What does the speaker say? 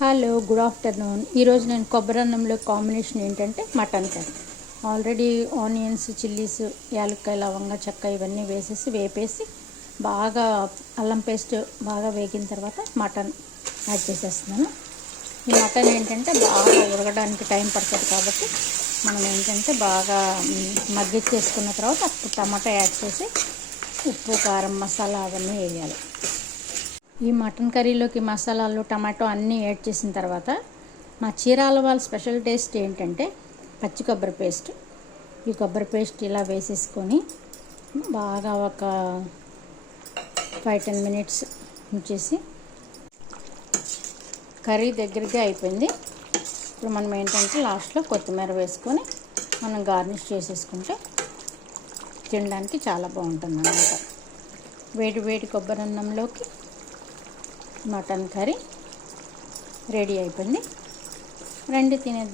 Hello, good afternoon. ఈరోజు నేను కొబ్బరి అన్నంలో కాంబినేషన్ ఏంటంటే mutton curry. Already onions, chillies, యాలక్కాయ, లవంగా, చెక్క ఇవన్నీ వేపేసి బాగా అల్లం పేస్ట్ బాగా వేగిన తర్వాత మటన్ యాడ్ చేసేస్తున్నాను. ఈ మటన్ ఏంటంటే బాగా ఉడకడానికి టైం పడుతుంది కాబట్టి మనం ఏంటంటే బాగా మగ్గిచ్చేసుకున్న తర్వాత అప్పుడు టమాటా యాడ్ చేసి ఉప్పు, కారం, మసాలా అవన్నీ వేయాలి. ఈ మటన్ కర్రీలోకి మసాలాలు, టమాటో అన్నీ యాడ్ చేసిన తర్వాత మా చీరాల వాళ్ళ స్పెషల్ టేస్ట్ ఏంటంటే పచ్చి కొబ్బరి పేస్ట్. ఈ కొబ్బరి పేస్ట్ ఇలా వేసేసుకొని బాగా ఒక 5-10 మినిట్స్ ఉంచేసి కర్రీ దగ్గరగా అయిపోయింది. ఇప్పుడు మనం ఏంటంటే లాస్ట్లో కొత్తిమీర వేసుకొని మనం గార్నిష్ చేసేసుకుంటే తినడానికి చాలా బాగుంటుంది అన్నమాట. వేడి వేడి కొబ్బరి అన్నంలోకి మటన్ కర్రీ రెడీ అయిపోయింది. రండి తినేద్దాం.